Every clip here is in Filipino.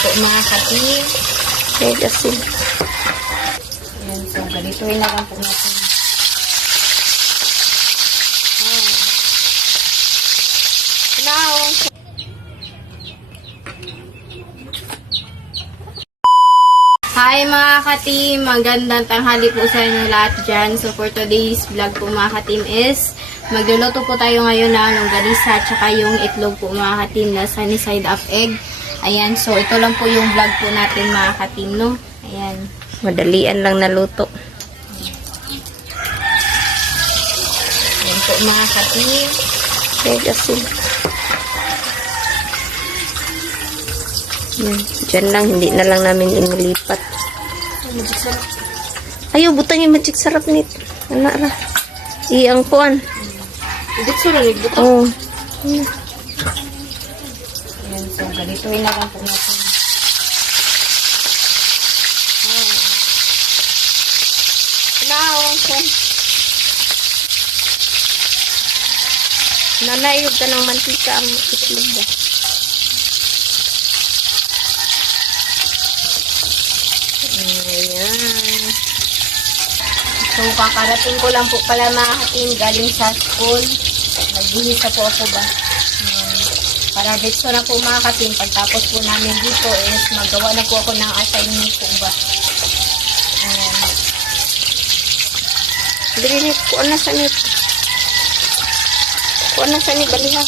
po mga katim. May asin. Ayan, so ganituhin na lang po natin. Hi mga katim! Magandang tanghali po sa inyo lahat dyan. So for today's vlog po mga katim is magluluto po tayo ngayon ng longganisa at saka yung itlog po mga katim na sunny side up egg. Ayan, so ito lang po yung vlog po natin mga katim, no? Ayan. Madalian lang naluto. Ayan po mga katim. May asin. Diyan lang, hindi na lang namin inilipat. Magic sarap. Ayaw, butang yung magic sarap nito. Anak ra. Iyang kuan. Magic sarap, buto. Oo. Ayan, so ganituhin na lang po natin. Nanayog ka ng mantika ang itlog ba? Ayan. So, kakarating ko lang po pala mga katim galing sa school. Nagbihisa po ako ba. Para dito na po mga katim, pagtapos po namin dito is magawa na po ako ng assignment po ba. Ayan. Dirinit ko na sa nit. Ko na sa nit baliha.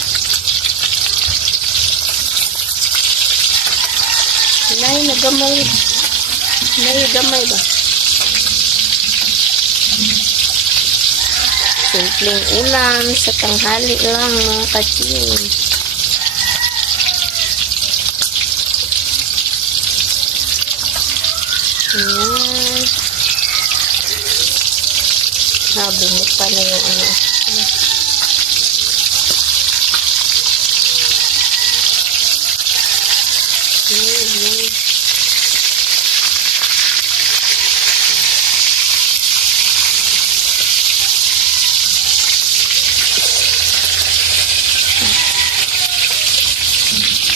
Nay nagamay. Nay gamay ba? Simpleng ulam sa tanghali lang mga katim. Ayan. Bumuka na yung ano. Ayan.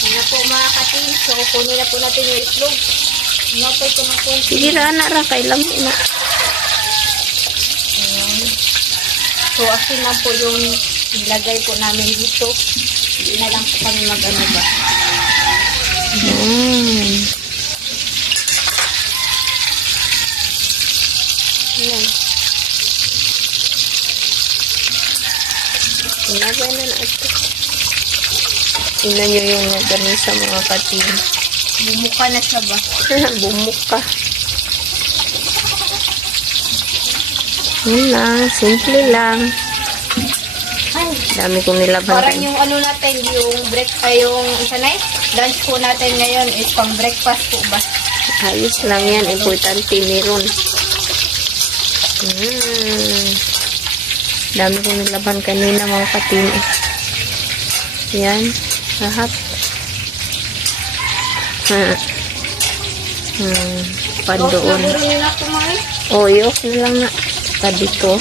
Ayan po mga katim. So, kunin na po natin yung itlog. Inapay ko ng konti. Sige ra anak ra kay lami na. Ayan. So, asin lang po yung ilagay po namin dito. Hindi na lang po kami mag-ano ba. Ayan. Ilagay na natin. Tingnan nyo yung ganisa mga katim. Bumuka na siya ba? Bumuka. Yun lang. Simple lang. Ay, Dami kong nilaban. parang yung ano natin, yung yung isa na lunch po natin ngayon is pang breakfast po ba? Ayos lang yan. Importante meron. Dami kong nilaban kanina mga katim. Yan. Lahat. Pandoon. O, i-off na lang na. Saka dito.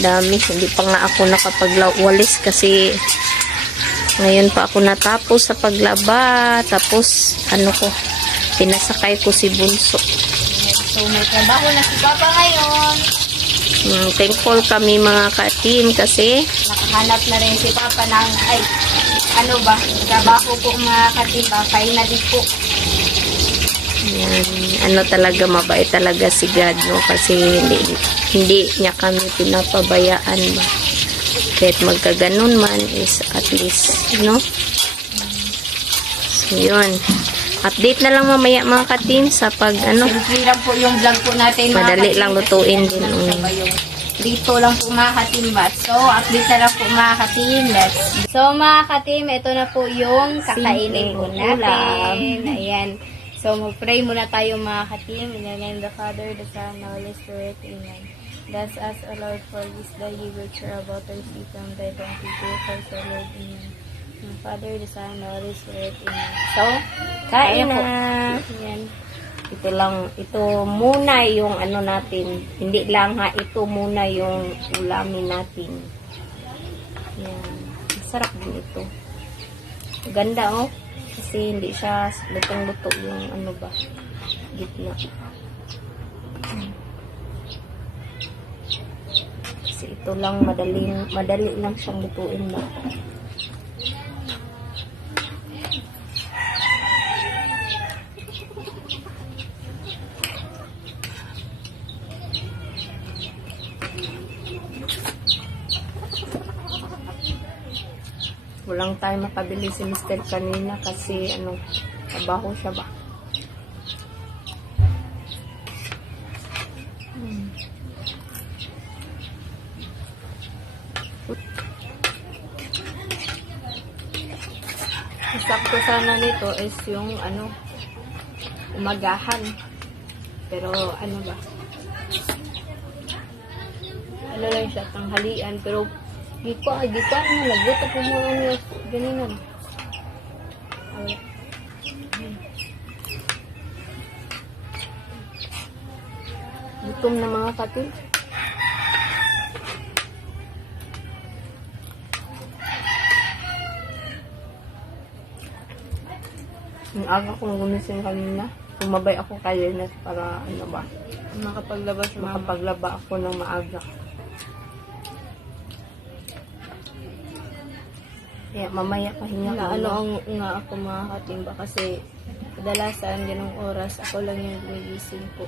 Dami. Hindi pa nga ako nakapagwalis kasi ngayon pa ako natapos sa paglaba. Tapos, ano ko, pinasakay ko si Bunso. So, may trabaho na si Papa ngayon. Thankful kami mga ka-team kasi Nakahanap na rin si Papa ng, ano ba, trabaho po mga katiba. Finally po. yan, ano talaga, mabait talaga si God, no? Kasi hindi niya kami pinapabayaan ba. Kahit magkaganon man is at least, no? So, yun. Update na lang mamaya mga ka-team sa pag, ano. Simple lang po yung vlog po natin. Madali lang lutuin din. Dito lang po mga katimbat. So, update na lang po mga katim. So, mga katim, ito na po yung kakainin po natin. Ayan. So, mag-pray muna tayo mga katim. In the name of the Father, the Son, and the Holy Spirit. Amen. Bless us, O Lord, for this day you will share about our seed from thy bounty to Christ, O Lord. Amen. The Father, the Son, and the Holy Spirit. Amen. So, Kain na. ayan. Ito lang, ito muna yung ano natin. Hindi lang ha, ito muna yung ulamin natin. Yan. Masarap din ito. Ganda oh. kasi hindi siya lutong-luto yung ano ba, gitna. Kasi ito lang madali lang siyang lutuin ba. Walang time makabili si Mr. kanina kasi ano, trabaho siya ba. Sakto sana nito is yung ano, umagahan. Pero ano ba? Ano lang siya, tanghalian. Pero di ko na nagbuto po mo ano ganinan. Gutom na mga katil. Ang aga kong gumising kanina. Sumabay ako kay Ernest para ano ba? Makapaglaba ako ng maaga. Kaya mamaya pahinga Na ko. ano ang nga ako mga katimba kasi kadalasan ganong oras ako lang yung gumigising ko.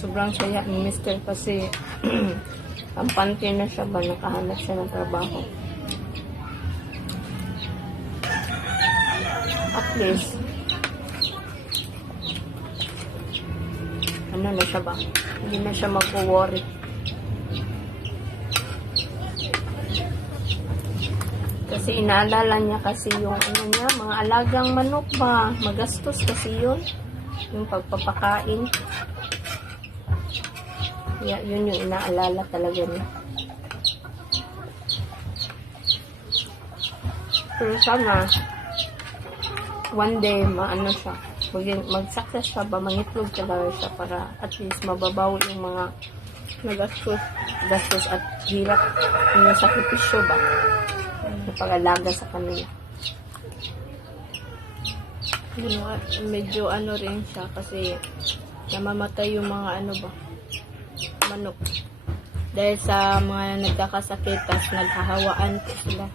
Sobrang saya ni Mr. kasi kampante na siya ba, nakahanap siya ng trabaho. At least ano na siya ba, hindi na siya mag-worry. Kasi inaalala niya kasi yung ano niya, mga alagang manok ba, magastos kasi yun, yung pagpapakain. Yeah, yun yung inaalala talaga niya. Pero sana one day maano siya, mag-success siya ba, mangitlog talaga siya para at least mababaw yung mga gastos at hirap yung sakripisyo ba sa pag-alaga sa kanila. Medyo ano rin siya kasi namamatay yung mga ano ba, manok. Dahil sa mga nagkakasakit, tas naghahawaan po sila.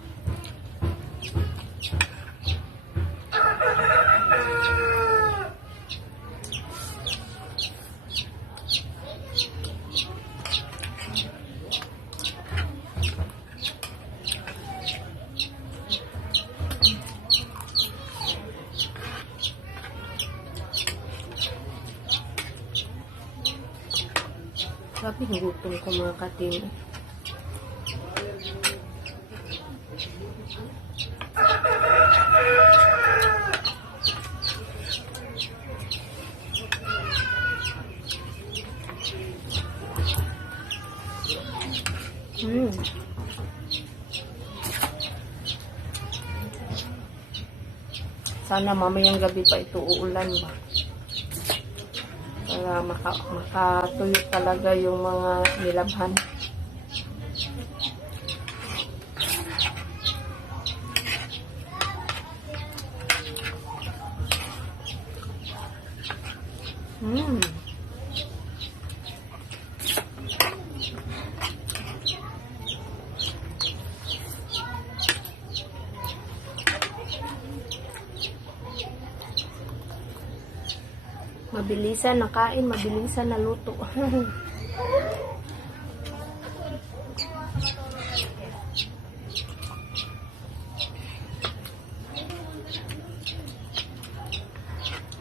Sabi, gutom ko mga katin. Sana mamayang gabi pa ito uulan ba? Para makatuyo talaga yung mga nilabhan. Mabilisan na kain, mabilisan na luto.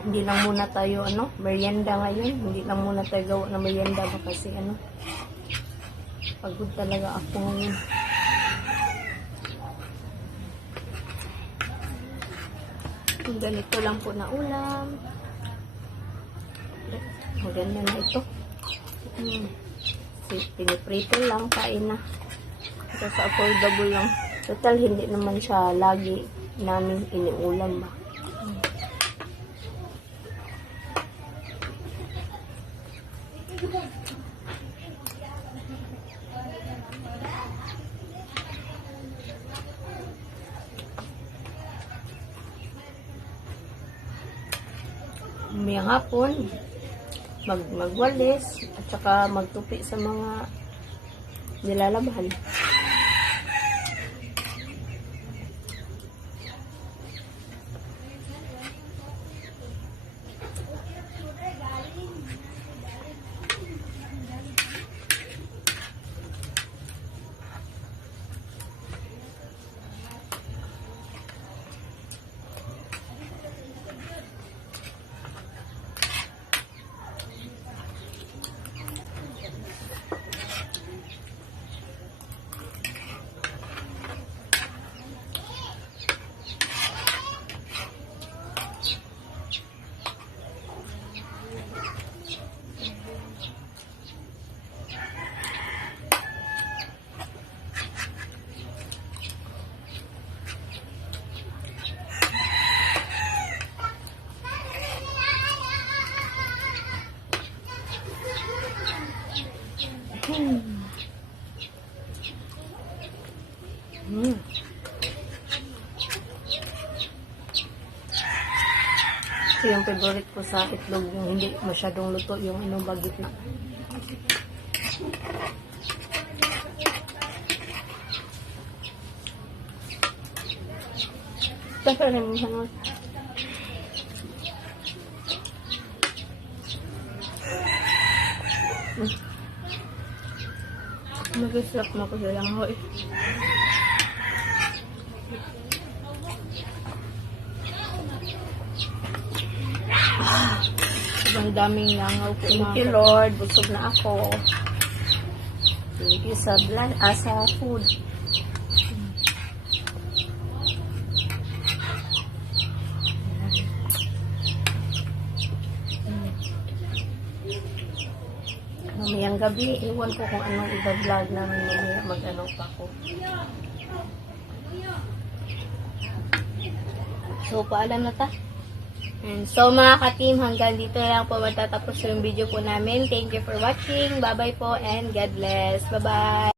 Hindi lang muna tayo merienda ngayon. Hindi lang muna tayo gawa ng merienda ba kasi pagod talaga ako ngayon. Ganito lang po na ulam. Maganda na ito. Piniprito lang, kain na. Ito sa affordable lang. Total, hindi naman siya lagi namin iniulam ba. May hapon, magwalis, at saka magtupi sa mga nilalabahan. Ito yung favorite ko sa itlog, yung hindi masyadong luto, yung bagit na. Tapos rin mo hangot. Mag-islap na ko silang ho eh. Ang daming langaw ko. Thank you, Lord. Busog na ako. Thank you sa food. Mamayang gabi, iwan ko kung anong iba-vlog namin mamaya mag-ano pa ko. So, paalam na ta. And so, mga ka-team, hanggang dito lang po matatapos yung video po namin. Thank you for watching. Bye-bye po and God bless. Bye-bye.